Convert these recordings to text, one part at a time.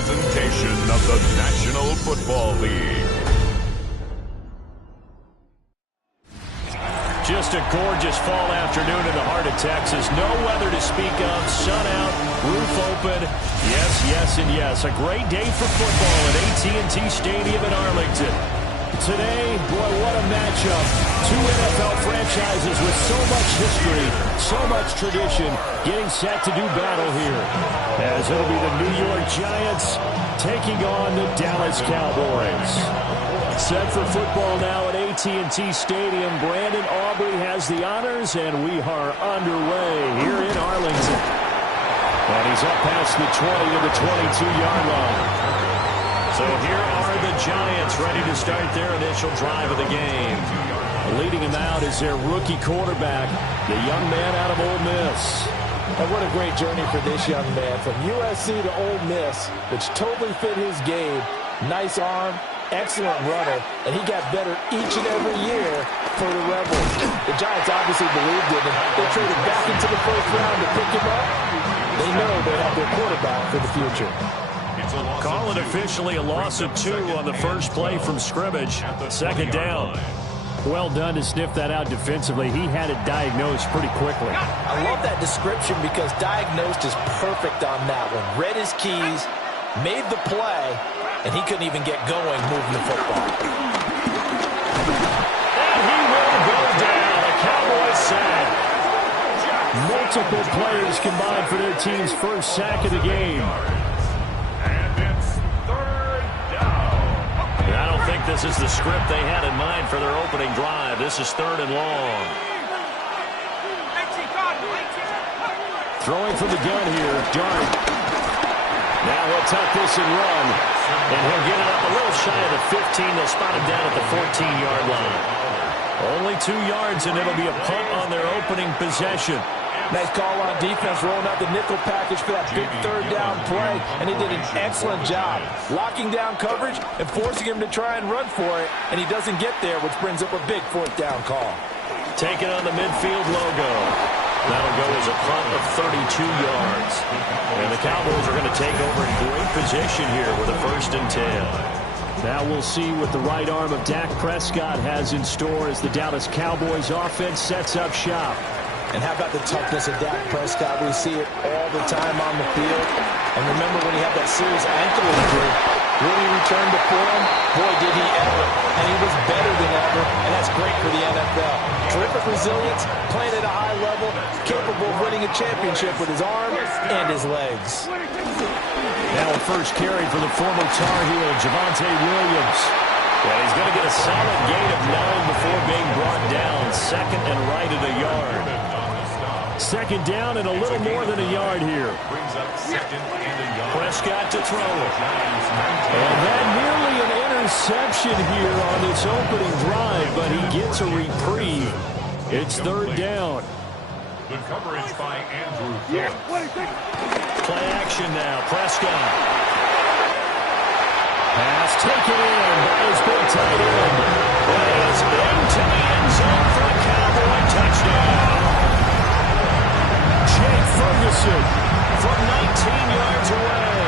presentation of the National Football League. Just a gorgeous fall afternoon in the heart of Texas. No weather to speak of. Sun out, roof open. Yes, yes, and yes. A great day for football at AT&T Stadium in Arlington. Today, boy, what a matchup. Two NFL franchises with so much history, so much tradition, getting set to do battle here. As it'll be the New York Giants taking on the Dallas Cowboys. Set for football now at AT&T Stadium. Brandon Aubrey has the honors, and we are underway here in Arlington. And he's up past the 20 to the 22-yard line. So here are the Giants ready to start their initial drive of the game. Leading him out is their rookie quarterback, the young man out of Ole Miss. And what a great journey for this young man. From USC to Ole Miss, which totally fit his game. Nice arm, excellent runner, and he got better each and every year for the Rebels. The Giants obviously believed in him. They traded back into the first round to pick him up. They know they have their quarterback for the future. Call it officially a loss of 2 on the first play from scrimmage. Second down. Well done to sniff that out defensively. He had it diagnosed pretty quickly. I love that description because diagnosed is perfect on that one. Read his keys, made the play, and he couldn't even get going moving the football. And he will go down. A Cowboys sack. Multiple players combined for their team's first sack of the game. I don't think this is the script they had in mind for their opening drive. This is 3rd and long. Throwing from the gun here, Dart. Now he'll tuck this and run. And he'll get it up a little shy of the 15. They'll spot him down at the 14-yard line. Only 2 yards, and it'll be a punt on their opening possession. Nice call on defense, rolling out the nickel package for that big 3rd down play, and he did an excellent job locking down coverage and forcing him to try and run for it, and he doesn't get there, which brings up a big 4th down call. Taking on the midfield logo. That'll go as a punt of 32 yards. And the Cowboys are going to take over in great position here with a 1st and 10. Now we'll see what the right arm of Dak Prescott has in store as the Dallas Cowboys offense sets up shop. And how about the toughness of Dak Prescott? We see it all the time on the field. And remember when he had that serious ankle injury, when he returned to form, boy, did he ever. And he was better than ever, and that's great for the NFL. Terrific resilience, playing at a high level, capable of winning a championship with his arm and his legs. Now a first carry for the former Tar Heel, Javonte Williams. Well, he's going to get a solid gain of 9 before being brought down. 2nd and right at a yard. 2nd down and a little more than a yard here. Prescott to throw. And that nearly an interception here on this opening drive, but he gets a reprieve. It's 3rd down. Good coverage by Andrew. Play action now. Prescott. Pass taken in by his big tight end. That is into the end zone for a Cowboy touchdown. Jake Ferguson from 19 yards away.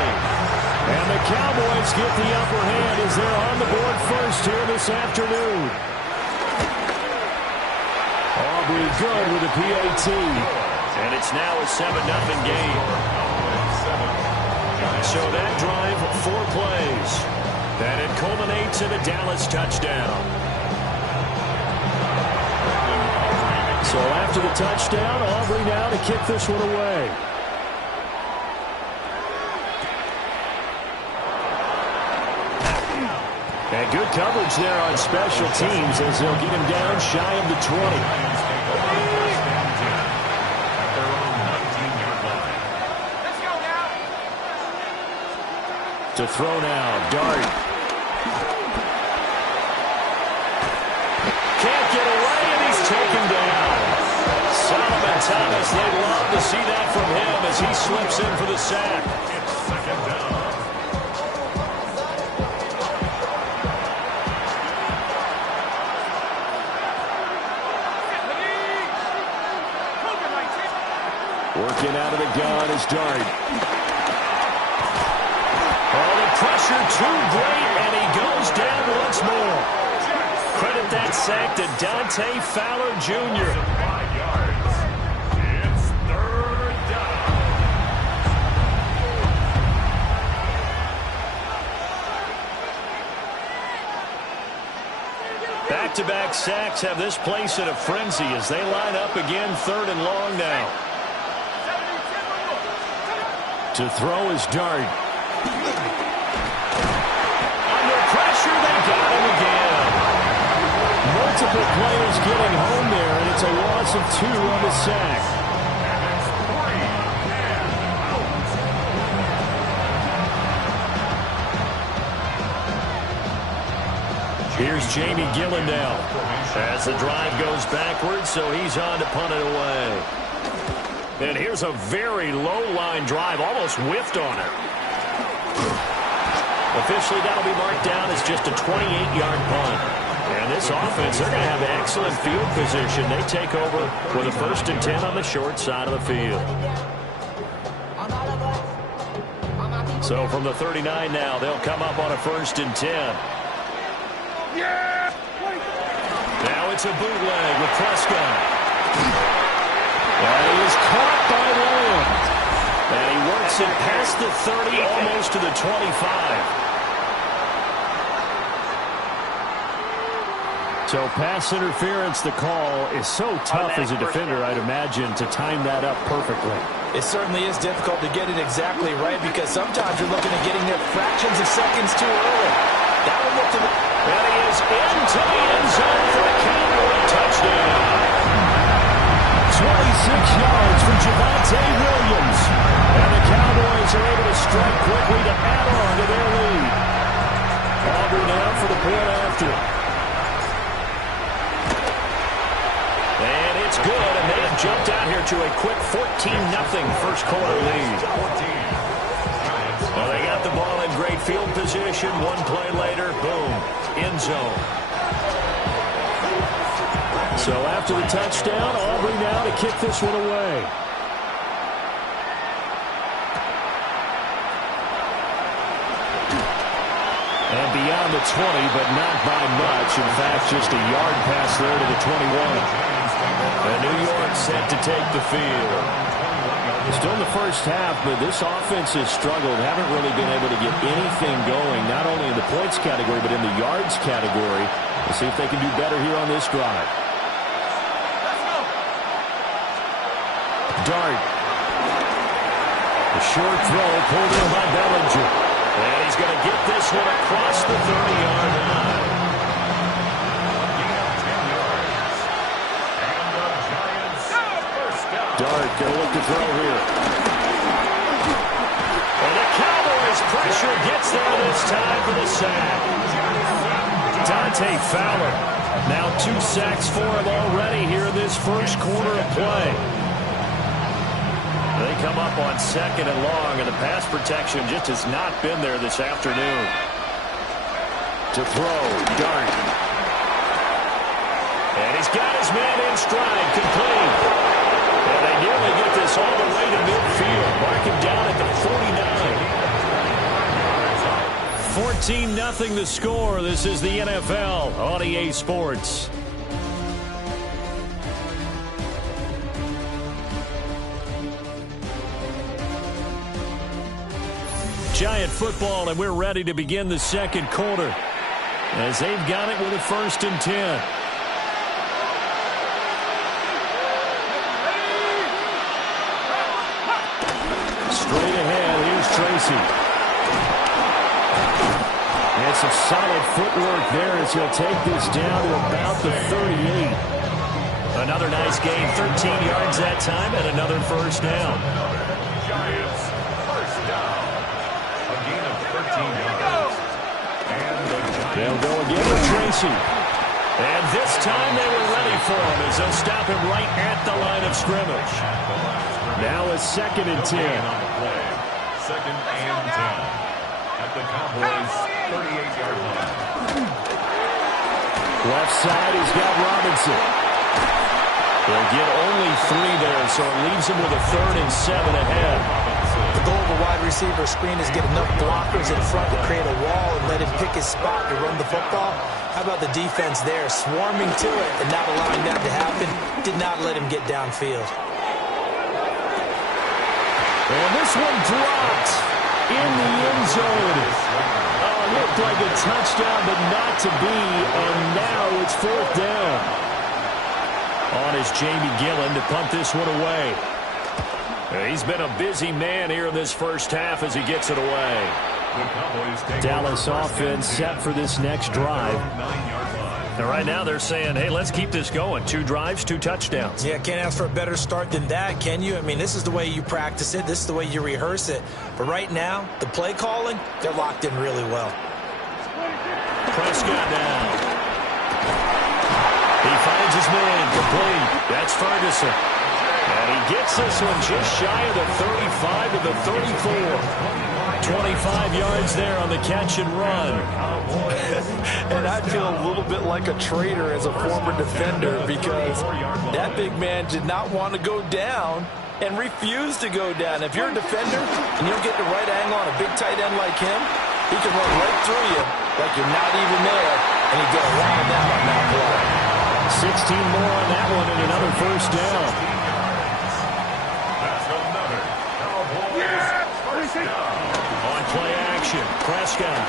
And the Cowboys get the upper hand as they're on the board first here this afternoon. Aubrey good with a PAT. And it's now a 7-0 game. So that drive, 4 plays. And it culminates in a Dallas touchdown. So after the touchdown, Aubrey now to kick this one away. And good coverage there on special teams as they'll get him down shy of the 20. To throw now, Dart. Can't get away, and he's taken down. Solomon Thomas, they'd love to see that from him as he slips in for the sack. It's 2nd down. Working out of the gun is Dart. Oh, pressure too great, and he goes down once more. Credit that sack to Dante Fowler Jr. 5 yards. It's 3rd down. Back-to-back sacks have this place in a frenzy as they line up again 3rd and long now. To throw is Dart. Under pressure, they got him again. Multiple players getting home there, and it's a loss of 2 on the sack. Here's Jamie Gillen now as the drive goes backwards, so he's on to punt it away. And here's a very low-line drive, almost whiffed on it. Officially, that'll be marked down as just a 28-yard punt. And this offense, they're going to have excellent field position. They take over with a 1st and 10 on the short side of the field. So from the 39 now, they'll come up on a 1st and 10. Now it's a bootleg with Prescott. And he is caught by Lamb. And he works it past the 30, almost to the 25. So pass interference, the call is so tough as a defender, I'd imagine, to time that up perfectly. It certainly is difficult to get it exactly right because sometimes you're looking at getting there fractions of seconds too early. That one looked at it. And he is into the end zone for a Cowboy touchdown. 26 yards from Javonte Williams. And the Cowboys are able to strike quickly to add on to their lead. Aubrey now for the point after. And it's good, and they have jumped out here to a quick 14-0 first quarter lead. Well, they got the ball in great field position. One play later, boom, end zone. So after the touchdown, Aubrey now to kick this one away. And beyond the 20, but not by much. In fact, just a yard pass there to the 21. And New York set to take the field. Still in the first half, but this offense has struggled. Haven't really been able to get anything going, not only in the points category, but in the yards category. We'll see if they can do better here on this drive. Dart. A short throw pulled in by Bellinger. And he's going to get this one across the 30-yard line. Dart going to look to throw here. And the Cowboys pressure gets there this time for the sack. Dante Fowler. Now 2 sacks for him already here in this first quarter of play. They come up on 2nd and long, and the pass protection just has not been there this afternoon. To throw, Dart. And he's got his man in stride, complete. And they nearly get this all the way to midfield. Mark him down at the 49. 14-0 the score. This is the NFL on EA Sports. Giant football, and we're ready to begin the second quarter as they've got it with a 1st and 10. Straight ahead, here's Tracy. And some solid footwork there as he'll take this down to about the 38. Another nice gain, 13 yards that time, and another 1st down. Giants, 1st down. A gain of 13 yards. And the Giants. They'll go again with Tracy. And this time they were ready for him as they'll stop him right at the line of scrimmage. Now a 2nd and 10. On the play. 2nd and 10. At the Cowboys' 38-yard line. Left side, he's got Robinson. They'll get only 3 there, so it leaves him with a 3rd and 7 ahead. the goal of a wide receiver screen is get enough blockers in front to create a wall and let him pick his spot to run the football. How about the defense there, swarming to it and not allowing that to happen? Did not let him get downfield. And this one dropped in the end zone. Looked like a touchdown, but not to be, and now it's 4th down. On is Jamie Gillen to punt this one away. He's been a busy man here in this first half as he gets it away. Dallas offense set for this next drive. And right now they're saying, hey, let's keep this going. 2 drives, 2 touchdowns. Yeah, can't ask for a better start than that, can you? I mean, this is the way you practice it. This is the way you rehearse it. But right now, the play calling, they're locked in really well. Prescott now. He finds his man complete. That's Ferguson. And he gets this one just shy of the 35 to the 34. 25 yards there on the catch and run. And I feel a little bit like a traitor as a former defender because that big man did not want to go down and refused to go down. If you're a defender and you don't get the right angle on a big tight end like him, he can run right through you like you're not even there, and he get around that on that play. 16 more on that one and another first down. That's another Cowboys first down. On play action, Prescott.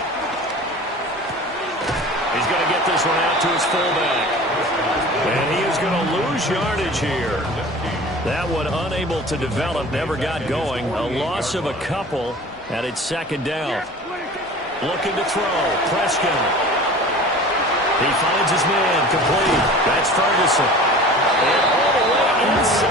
He's going to get this one out to his fullback. And he is going to lose yardage here. That one unable to develop, never got going. A loss of a couple, and it's 2nd down. Looking to throw, Prescott. He finds his man, complete. That's Ferguson. And all the way inside.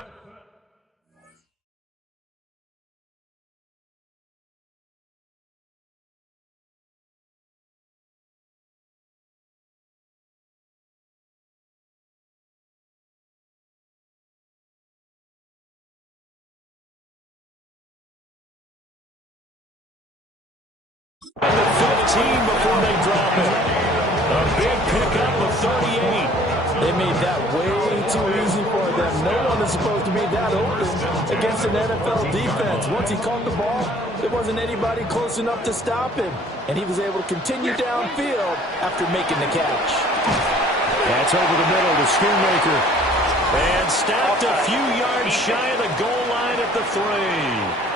And the 15 before they drop it. A big pickup of 38. They made that way too easy for them. No one is supposed to be that open against an NFL defense. Once he caught the ball, there wasn't anybody close enough to stop him. And he was able to continue downfield after making the catch. That's over the middle to Schoonmaker. And stopped a few yards shy of the goal line at the 3.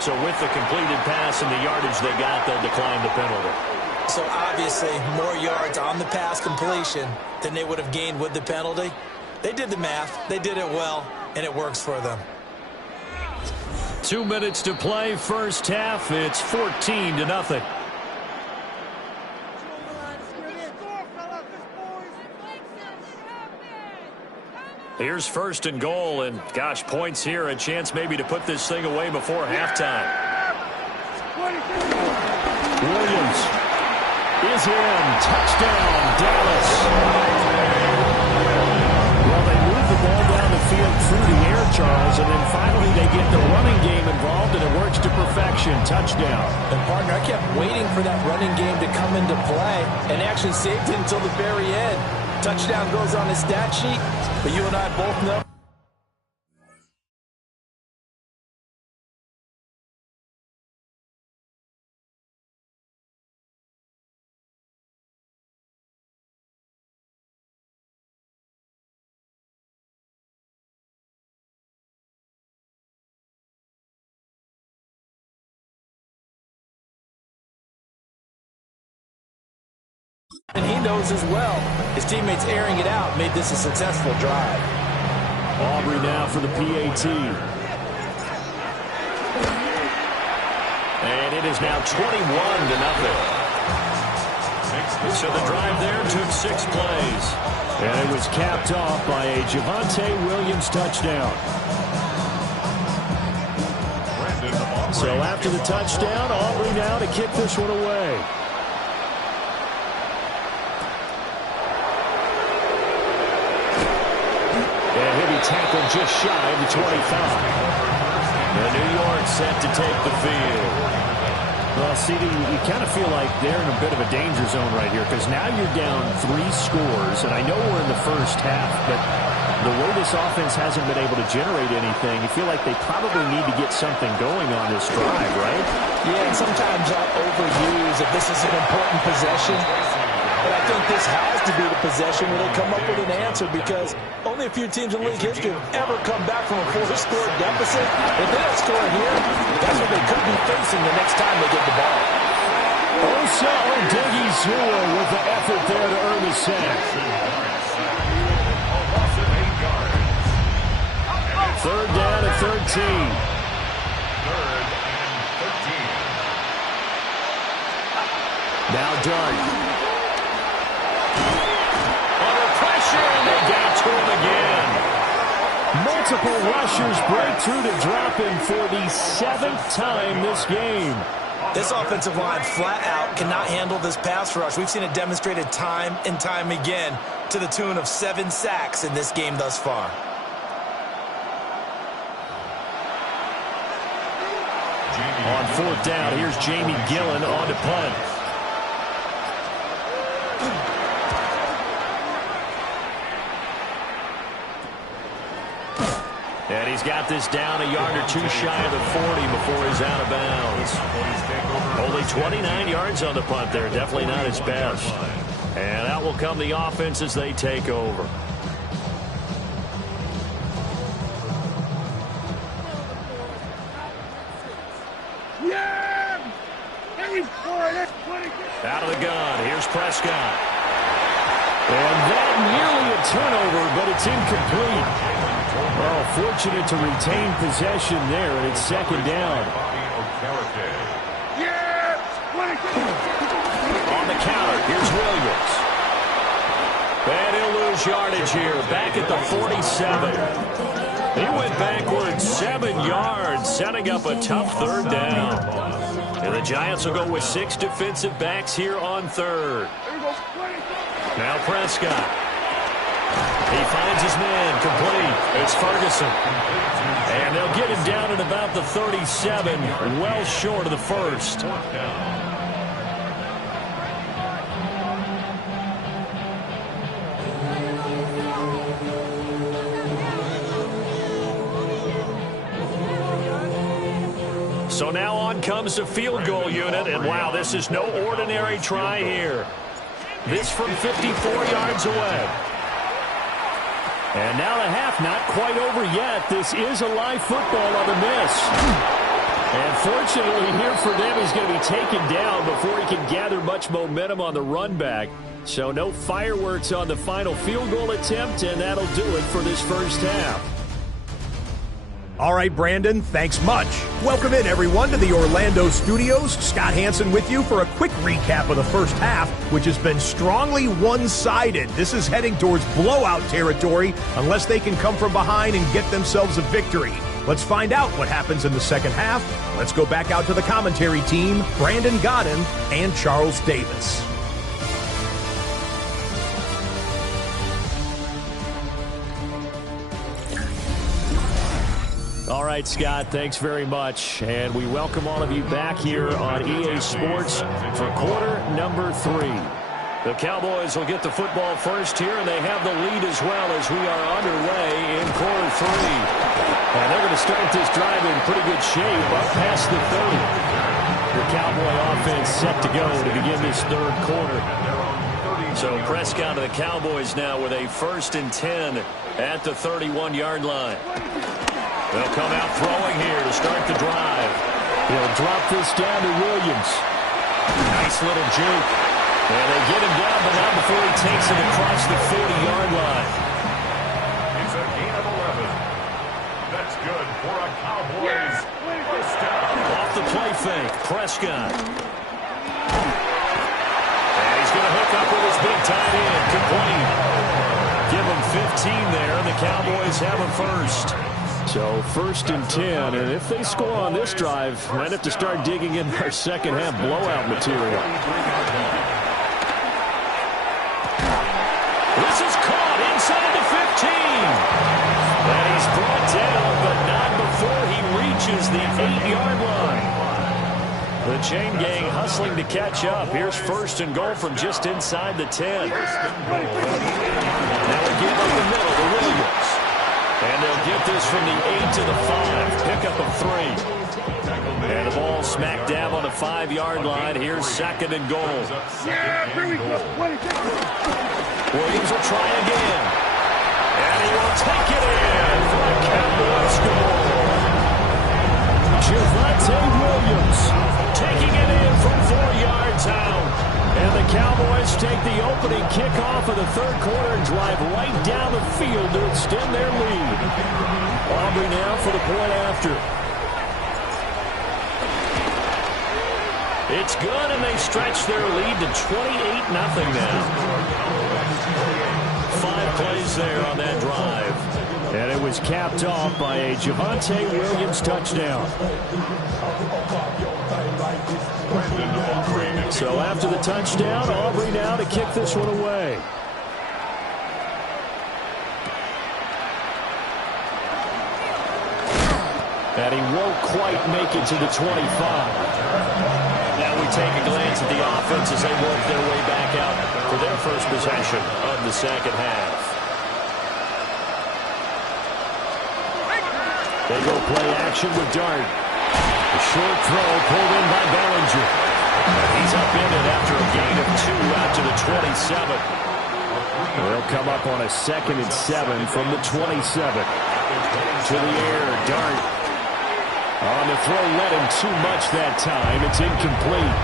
So with the completed pass and the yardage they got, they'll decline the penalty. So obviously more yards on the pass completion than they would have gained with the penalty. They did the math. They did it well, and it works for them. 2 minutes to play, first half. It's 14-0. Here's 1st and goal, and gosh, points here, a chance maybe to put this thing away before halftime. Williams is in. Touchdown, Dallas. Well, they move the ball down the field through the air, Charles, and then finally they get the running game involved, and it works to perfection. Touchdown. And, partner, I kept waiting for that running game to come into play and actually saved it until the very end. Touchdown goes on his stat sheet, but you and I both know. And he knows as well. His teammates airing it out made this a successful drive. Aubrey now for the PAT. And it is now 21-0. So the drive there took 6 plays. And it was capped off by a Javonte Williams touchdown. So after the touchdown, Aubrey now to kick this one away. And he'll be tackled just shy of the 25. And New York set to take the field. Well, CD, you kind of feel like they're in a bit of a danger zone right here because now you're down 3 scores, and I know we're in the first half, but The way this offense hasn't been able to generate anything, you feel like they probably need to get something going on this drive, right? Yeah, and sometimes I overuse if this is an important possession. But I think this has to be the possession where they come up with an answer, because only a few teams in league history have ever come back from a 4-score deficit. If they don't score here, that's what they could be facing the next time they get the ball. Osa Odighizuwa with the effort there to earn the sack. Third down at 13. Third and 13. Now Dart. Under pressure, and they got to him again. Multiple rushers break through to drop him for the 7th time this game. This offensive line flat out cannot handle this pass rush. We've seen it demonstrated time and time again to the tune of 7 sacks in this game thus far. On 4th down, here's Jamie Gillen on to punt. And he's got this down a yard or two shy of the 40 before he's out of bounds. Only 29 yards on the punt there. Definitely not his best. And out will come the offense as they take over. Out of the gun. Here's Prescott. And that nearly a turnover, but it's incomplete. Well, fortunate to retain possession there, and it's 2nd down. On the counter, here's Williams. And he'll lose yardage here, back at the 47. He went backwards 7 yards, setting up a tough 3rd down. And the Giants will go with 6 defensive backs here on 3rd. Now Prescott. He finds his man complete. It's Ferguson. And they'll get him down at about the 37, well short of the 1st. So now on comes the field goal unit, and wow, this is no ordinary try here. This from 54 yards away. And now the half not quite over yet. This is a live football on the miss. And fortunately here for them, he's going to be taken down before he can gather much momentum on the run back. So no fireworks on the final field goal attempt, and that'll do it for this first half. All right, Brandon, thanks much. Welcome in, everyone, to the Orlando studios. Scott Hansen with you for a quick recap of the first half, which has been strongly one-sided. This is heading towards blowout territory unless they can come from behind and get themselves a victory. Let's find out what happens in the second half. Let's go back out to the commentary team, Brandon Godden and Charles Davis. All right, Scott, thanks very much. And we welcome all of you back here on EA Sports for quarter number 3. The Cowboys will get the football first here, and they have the lead as well as we are underway in quarter 3. And they're going to start this drive in pretty good shape up past the 30. The Cowboy offense set to go to begin this 3rd quarter. So Prescott of the Cowboys now with a 1st and 10 at the 31-yard line. They'll come out throwing here to start the drive. He'll drop this down to Williams. Nice little juke. And they get him down, but not before he takes it across the 40-yard line. It's a gain of 11. That's good for a Cowboys first down. Off the play fake, Prescott. And he's going to hook up with his big tight end, complete. Give him 15 there, and the Cowboys have a 1st. So 1st and 10, and if they score on this drive, might have to start digging in our second half blowout material. This is caught inside the 15. And he's brought down, but not before he reaches the 8-yard line. The chain gang hustling to catch up. Here's 1st and goal from just inside the 10. Now again up the middle to Williams. And they'll get this from the 8 to the 5. Pickup of 3. And the ball smack dab on the 5-yard line. Here's second and goal. Williams will try again. And he will take it in for the Cowboys goal. Javonte Williams taking it in from 4 yards out. And the Cowboys take the opening kickoff of the third quarter and drive right down the field to extend their lead. Aubrey now for the point after. It's good, and they stretch their lead to 28-0 now. 5 plays there on that drive. And it was capped off by a Javonte Williams touchdown. So after the touchdown, Aubrey now to kick this one away. And he won't quite make it to the 25. Now we take a glance at the offense as they work their way back out for their first possession of the second half. They go play action with Dart. A short throw pulled in by Bellinger. And he's upended after a gain of 2 out to the 27. They'll come up on a 2nd and 7 from the 27. To the air, Dart. On the throw, led him too much that time. It's incomplete.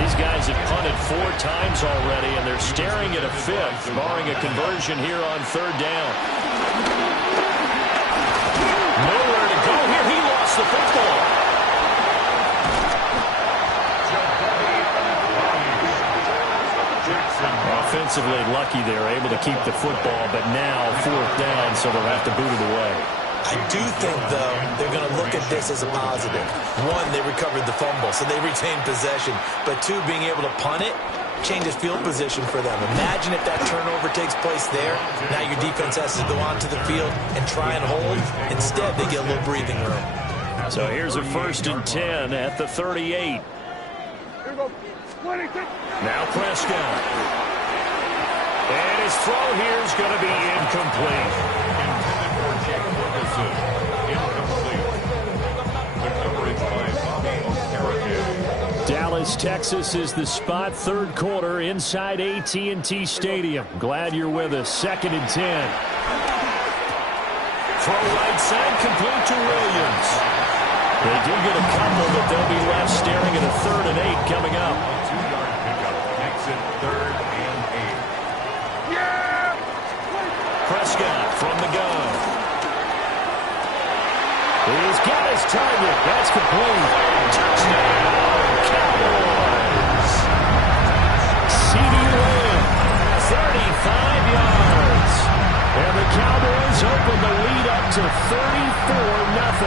These guys have punted 4 times already, and they're staring at a 5th, barring a conversion here on 3rd down. Nowhere to go here. He lost the football. Offensively lucky they're able to keep the football, but now 4th down, so they'll have to boot it away. I do think, though, they're going to look at this as a positive. 1, they recovered the fumble, so they retained possession. But 2, being able to punt it changes field position for them. Imagine if that turnover takes place there. Now your defense has to go onto the field and try and hold. Instead, they get a little breathing room. So here's a 1st and 10 at the 38. Now Prescott. And his throw here is going to be incomplete. Dallas, Texas is the spot. 3rd quarter inside AT&T Stadium. Glad you're with us. 2nd and 10. Throw right side, complete to Williams. They do get a couple, but they'll be left staring at a 3rd and 8 coming up. 2-yard pickup makes it 3rd and 8. Prescott from the gun. He's got his target. That's complete. Touchdown, Cowboys. C.D. Lamb, 35 yards. And the Cowboys open the lead up to 34-0.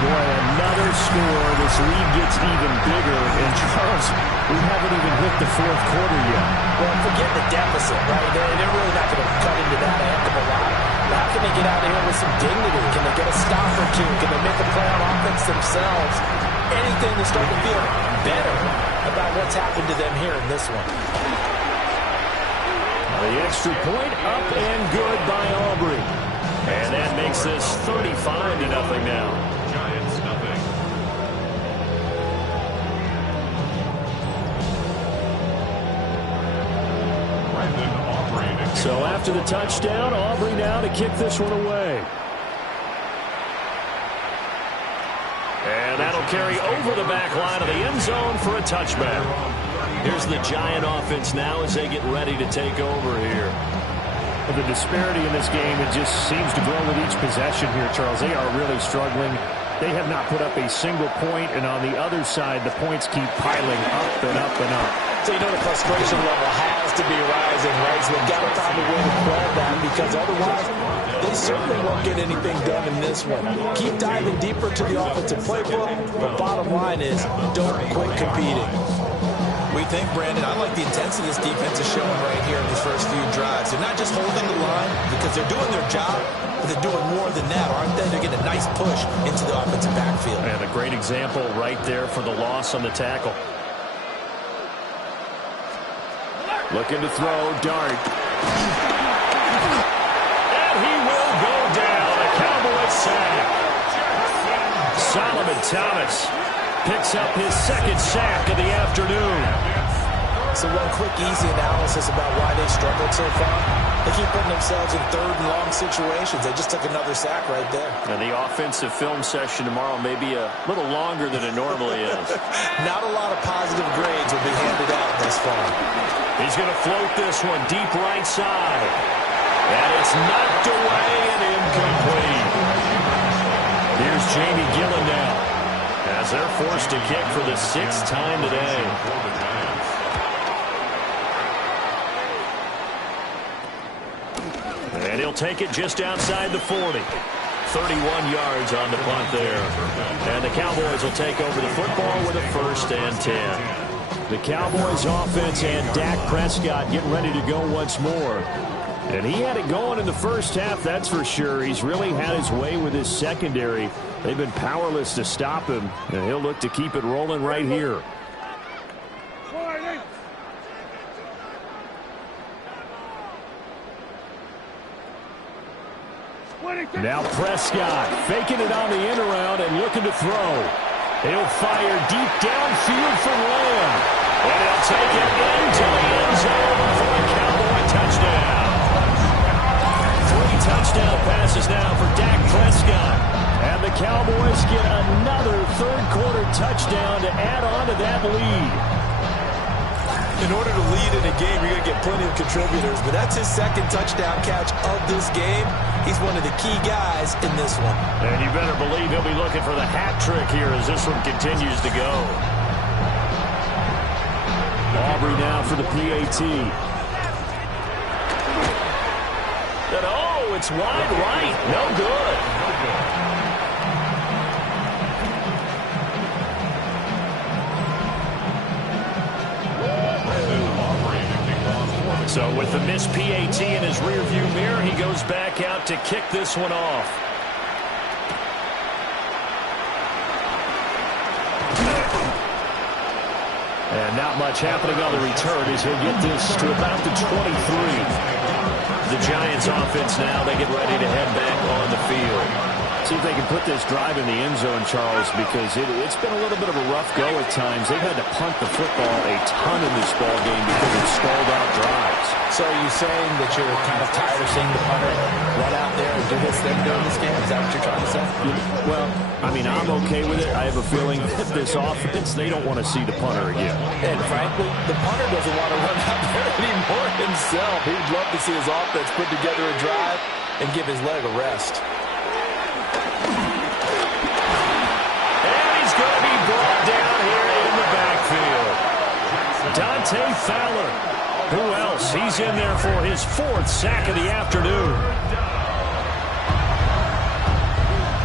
Boy, another score. This lead gets even bigger. And Charles, we haven't even hit the 4th quarter yet. Well, forget the deficit, right? They're really not going to cut into that a heck of a lot. How can they get out of here with some dignity? Can they get a stop or 2? Can they make a play on offense themselves? Anything to start to feel better about what's happened to them here in this one. The extra point up and good by Aubrey. And that makes this 35-0 now. Giants nothing. So after the touchdown, Aubrey now to kick this one away. And that'll carry over the back line of the end zone for a touchback. Here's the Giant offense now as they get ready to take over here. Well, the disparity in this game, it just seems to grow with each possession here, Charles. They are really struggling. They have not put up a single point, and on the other side, the points keep piling up and up and up. So you know the frustration level has to be rising, right? So they've got to find a way to quell that, because otherwise they certainly won't get anything done in this one. Keep diving deeper to the offensive playbook, but bottom line is don't quit competing. We think, Brandon, I like the intensity this defense is showing right here in these first few drives. They're not just holding the line because they're doing their job, but they're doing more than that, aren't they? They're getting a nice push into the offensive backfield. And a great example right there for the loss on the tackle. Looking to throw, Dart. And And he will go down. A Cowboys sack. Solomon Thomas picks up his second sack of the afternoon. So one quick, easy analysis about why they struggled so far. They keep putting themselves in third and long situations. They just took another sack right there. And the offensive film session tomorrow may be a little longer than it normally is. Not a lot of positive grades will be handed out thus far. He's going to float this one deep right side. And it's knocked away and incomplete. Here's Jamie Gillen now, as they're forced to kick for the 6th time today. And he'll take it just outside the 40. 31 yards on the punt there. And the Cowboys will take over the football with a 1st and 10. The Cowboys offense and Dak Prescott getting ready to go once more. And he had it going in the first half, that's for sure. He's really had his way with his secondary. They've been powerless to stop him. And he'll look to keep it rolling right here. Now Prescott faking it on the end around and looking to throw. He'll fire deep downfield for Lamb. And he'll take it into the end zone for a Cowboy touchdown. 3 touchdown passes now for Dak Prescott. And the Cowboys get another third-quarter touchdown to add on to that lead. In order to lead in a game, you're going to get plenty of contributors, but that's his 2nd touchdown catch of this game. He's one of the key guys in this one. And you better believe he'll be looking for the hat trick here as this one continues to go. Aubrey now for the PAT. And oh, it's wide right. No good. So with the missed PAT in his rearview mirror, he goes back out to kick this one off. And not much happening on the return as he'll get this to about the 23. The Giants offense now, they get ready to head back on the field. See if they can put this drive in the end zone, Charles, because it's been a little bit of a rough go at times. They've had to punt the football a ton in this ball game because it stalled out drives. So are you saying that you're kind of tired of seeing the punter run out there and do his thing during this game? Is that what you're trying to say? Well, I mean, I'm okay with it. I have a feeling that this offense, they don't want to see the punter again. And frankly, the punter doesn't want to run out there anymore himself. He'd love to see his offense put together a drive and give his leg a rest. Brought down here in the backfield. Dante Fowler. Who else? He's in there for his 4th sack of the afternoon.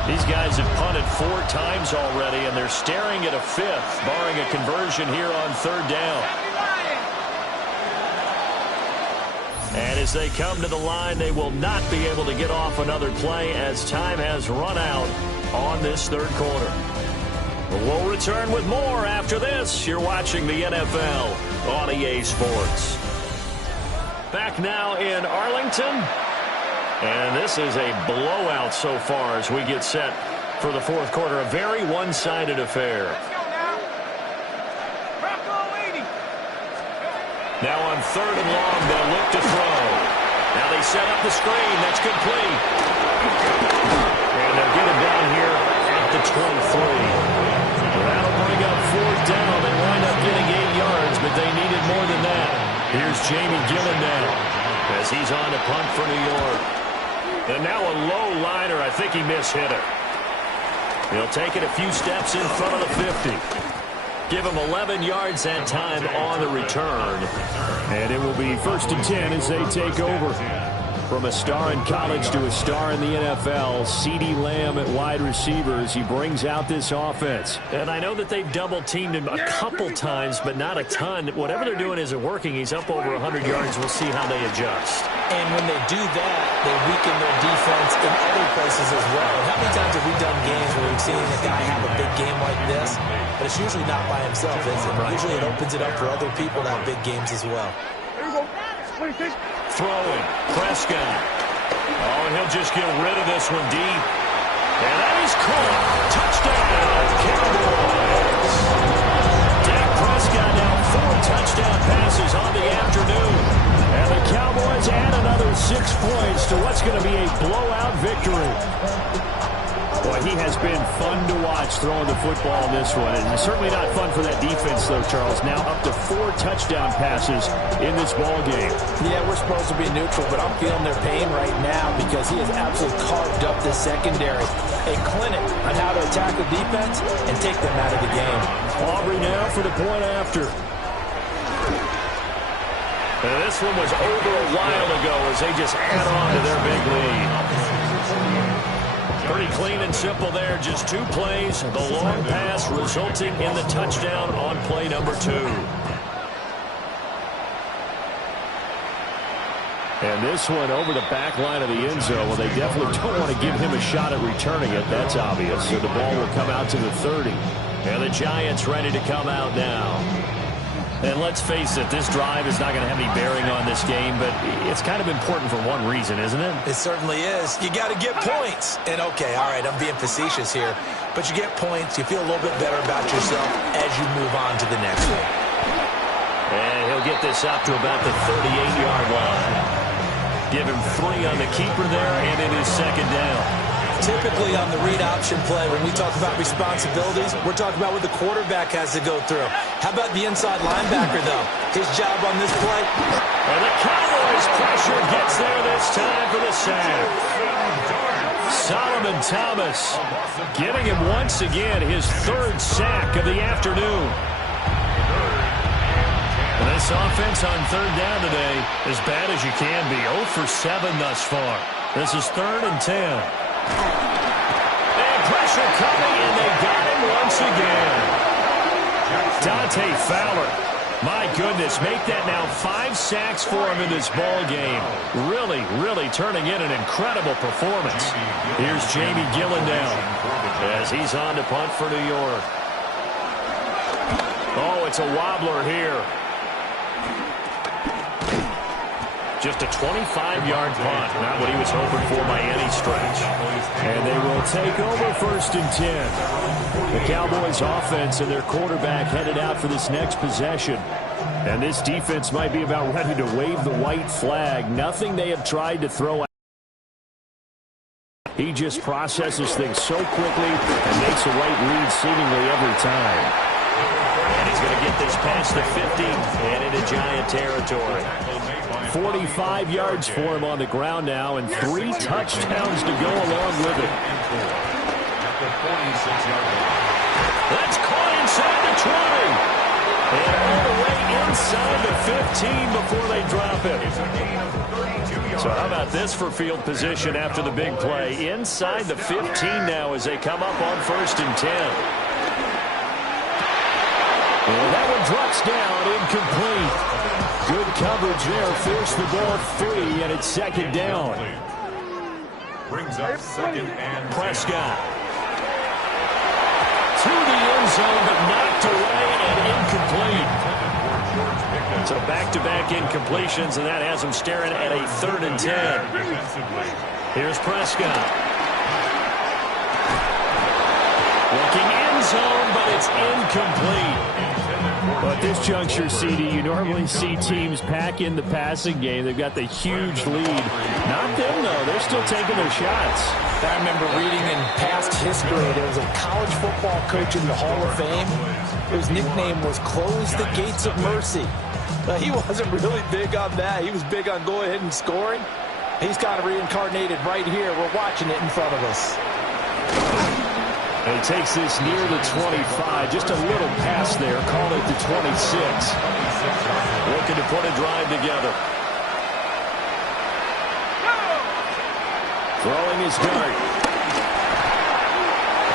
These guys have punted 4 times already, and they're staring at a 5th, barring a conversion here on 3rd down. And as they come to the line, they will not be able to get off another play as time has run out on this 3rd quarter. We'll return with more after this. You're watching the NFL on EA Sports. Back now in Arlington. And this is a blowout so far as we get set for the 4th quarter. A very one-sided affair. Now on 3rd and long, they'll look to throw. Now they set up the screen. That's complete. And they'll get it down here at the 23. That'll bring up 4th down. They wind up getting 8 yards, but they needed more than that. Here's Jamie Gillen now as he's on to punt for New York. And now a low liner. I think he mishit it. He'll take it a few steps in front of the 50. Give him 11 yards that time on the return. And it will be 1st and 10 as they take over. From a star in college to a star in the NFL, CeeDee Lamb at wide receivers. He brings out this offense. And I know that they've double-teamed him a couple times, but not a ton. Whatever they're doing isn't working. He's up over 100 yards. We'll see how they adjust. And when they do that, they weaken their defense in other places as well. And how many times have we done games where we've seen a guy have a big game like this, but it's usually not by himself, is it? Right. Usually it opens it up for other people to have big games as well. Throwing. Prescott. Oh, and he'll just get rid of this one deep. And that is caught. Touchdown, Cowboys. Dak Prescott now 4 touchdown passes on the afternoon. And the Cowboys add another 6 points to what's going to be a blowout victory. Boy, he has been fun to watch throwing the football in this one. And certainly not fun for that defense, though, Charles. Now up to 4 touchdown passes in this ball game. Yeah, we're supposed to be neutral, but I'm feeling their pain right now because he has absolutely carved up the secondary. A clinic on how to attack the defense and take them out of the game. Aubrey now for the point after. And this one was over a while ago as they just add on to their big lead. Pretty clean and simple there. Just 2 plays. The long pass resulting in the touchdown on play number 2. And this one over the back line of the end zone. Well, they definitely don't want to give him a shot at returning it. That's obvious. So the ball will come out to the 30. And the Giants ready to come out now. And let's face it, this drive is not going to have any bearing on this game, but it's kind of important for one reason, isn't it? It certainly is. You got to get points. And, okay, all right, I'm being facetious here, but you get points, you feel a little bit better about yourself as you move on to the next one. And he'll get this up to about the 38-yard line. Give him 3 on the keeper there, and it is second down. Typically on the read option play, when we talk about responsibilities, we're talking about what the quarterback has to go through. How about the inside linebacker, though? His job on this play. And the Cowboys pressure gets there this time for the sack. Solomon Thomas getting him once again, his 3rd sack of the afternoon. And this offense on 3rd down today, as bad as you can be. 0 for 7 thus far. This is 3rd and 10. And pressure coming, and they got him once again. Dante Fowler, my goodness, make that now 5 sacks for him in this ball game. Really, really turning in an incredible performance. Here's Jamie Gillen down as he's on to punt for New York. Oh, it's a wobbler here. Just a 25-yard punt. Not what he was hoping for by any stretch. And they will take over 1st and 10. The Cowboys offense and their quarterback headed out for this next possession. And this defense might be about ready to wave the white flag. Nothing they have tried to throw out. He just processes things so quickly and makes the right read seemingly every time. And he's going to get this past the 50 and into Giant territory. 45 yards for him on the ground now, and 3 touchdowns to go along with it. That's caught inside the 20. And all the way inside the 15 before they drop it. So how about this for field position after the big play? Inside the 15 now as they come up on 1st and 10. And that one drops down, incomplete. Good coverage there, force the ball free, and it's 2nd down. Brings up 2nd and Prescott. To the end zone, but knocked away and incomplete. So back-to-back incompletions, and that has him staring at a 3rd and 10. Here's Prescott. Looking end zone, but it's incomplete. But this juncture, CD, you normally see teams pack in the passing game. They've got the huge lead. Not them, though. They're still taking their shots. I remember reading in past history, there was a college football coach in the Hall of Fame. His nickname was Close the Gates of Mercy. He wasn't really big on that. He was big on go ahead and scoring. He's kind of reincarnated right here. We're watching it in front of us. And he takes this near the 25. Just a little pass there. Call it the 26. Looking to put a drive together. Throwing his dart.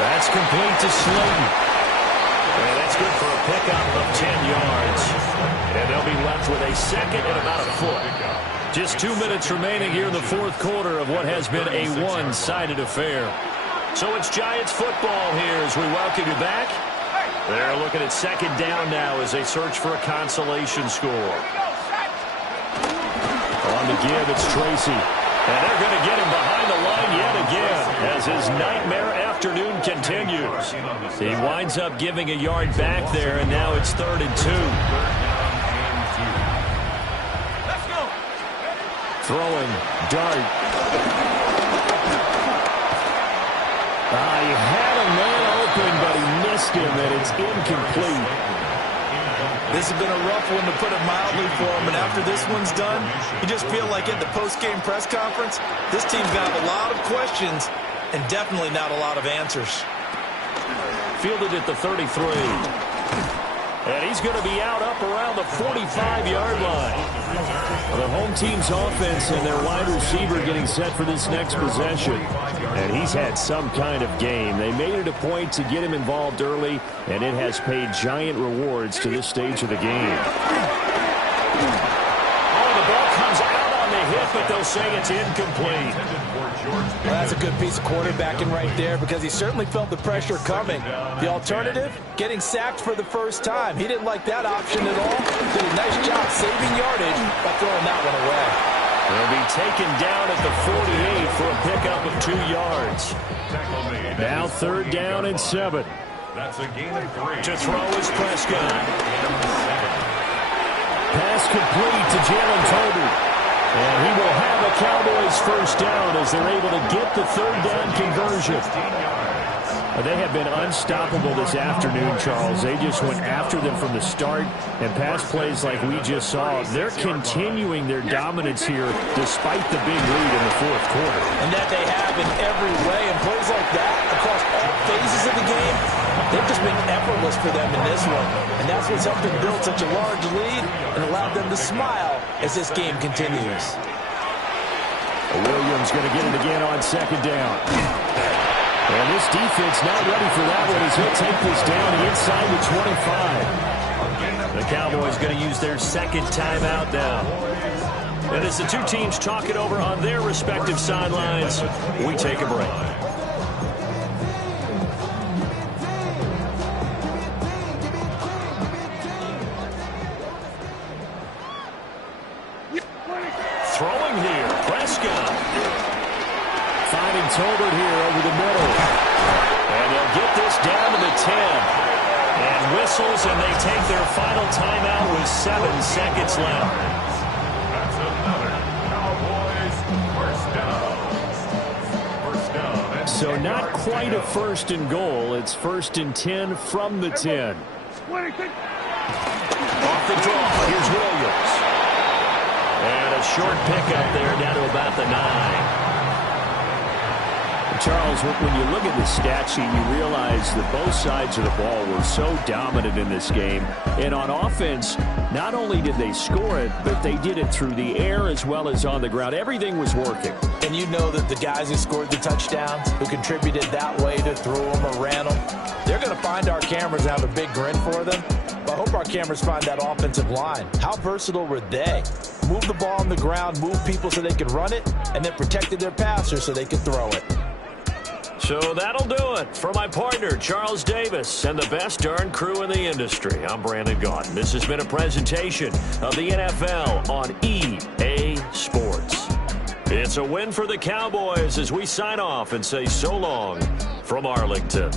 That's complete to Slayton. And that's good for a pickup of 10 yards. And they'll be left with a 2nd and about a foot. Just 2 minutes remaining here in the 4th quarter of what has been a one-sided affair. So it's Giants football here as we welcome you back. They're looking at 2nd down now as they search for a consolation score. On the give, it's Tracy. And they're going to get him behind the line yet again as his nightmare afternoon continues. He winds up giving a yard back there, and now it's 3rd and 2. Let's go. Throwing dart. He had a man open, but he missed him, and it's incomplete. This has been a rough one, to put it mildly, for him, and after this one's done, you just feel like at the post-game press conference, this team's going to have a lot of questions and definitely not a lot of answers. Fielded at the 33. And he's going to be out up around the 45-yard line. The home team's offense and their wide receiver getting set for this next possession. And he's had some kind of game. They made it a point to get him involved early, and it has paid giant rewards to this stage of the game. Oh, the ball comes out on the hit, but they'll say it's incomplete. Well, that's a good piece of quarterbacking right there, because he certainly felt the pressure coming. The alternative, getting sacked for the first time. He didn't like that option at all. Did a nice job saving yardage by throwing that one away. He'll be taken down at the 48 for a pickup of 2 yards. Now 3rd down and 7. That's a gain of 3. To throw is Prescott. Pass complete to Jalen Tolbert. And he will have a Cowboys first down as they're able to get the 3rd down conversion. They have been unstoppable this afternoon, Charles. They just went after them from the start, and pass plays like we just saw. They're continuing their dominance here despite the big lead in the 4th quarter. And that they have in every way, and plays like that across all phases of the game, they've just been effortless for them in this one. And that's what's helped them build such a large lead and allowed them to smile as this game continues. Williams going to get it again on 2nd down. And this defense not ready for that one as he'll take this down inside the 25. The Cowboys going to use their 2nd timeout now. And as the two teams talk it over on their respective sidelines, we take a break. Throwing here, Prescott. Finding Tolbert here over the middle. And they'll get this down to the 10. And whistles, and they take their final timeout with 7 seconds left. That's another Cowboys first down. So not quite a 1st and goal. It's 1st and 10 from the 10. Off the draw, here's Williams. And a short pickup there down to about the 9. Charles, when you look at the stat sheet, you realize that both sides of the ball were so dominant in this game. And on offense, not only did they score it, but they did it through the air as well as on the ground. Everything was working. And you know that the guys who scored the touchdowns, who contributed that way to throw them or ran them, they're going to find our cameras and have a big grin for them. But I hope our cameras find that offensive line. How versatile were they? Moved the ball on the ground, moved people so they could run it, and then protected their passers so they could throw it. So that'll do it for my partner, Charles Davis, and the best darn crew in the industry. I'm Brandon Gaudin. This has been a presentation of the NFL on EA Sports. It's a win for the Cowboys as we sign off and say so long from Arlington.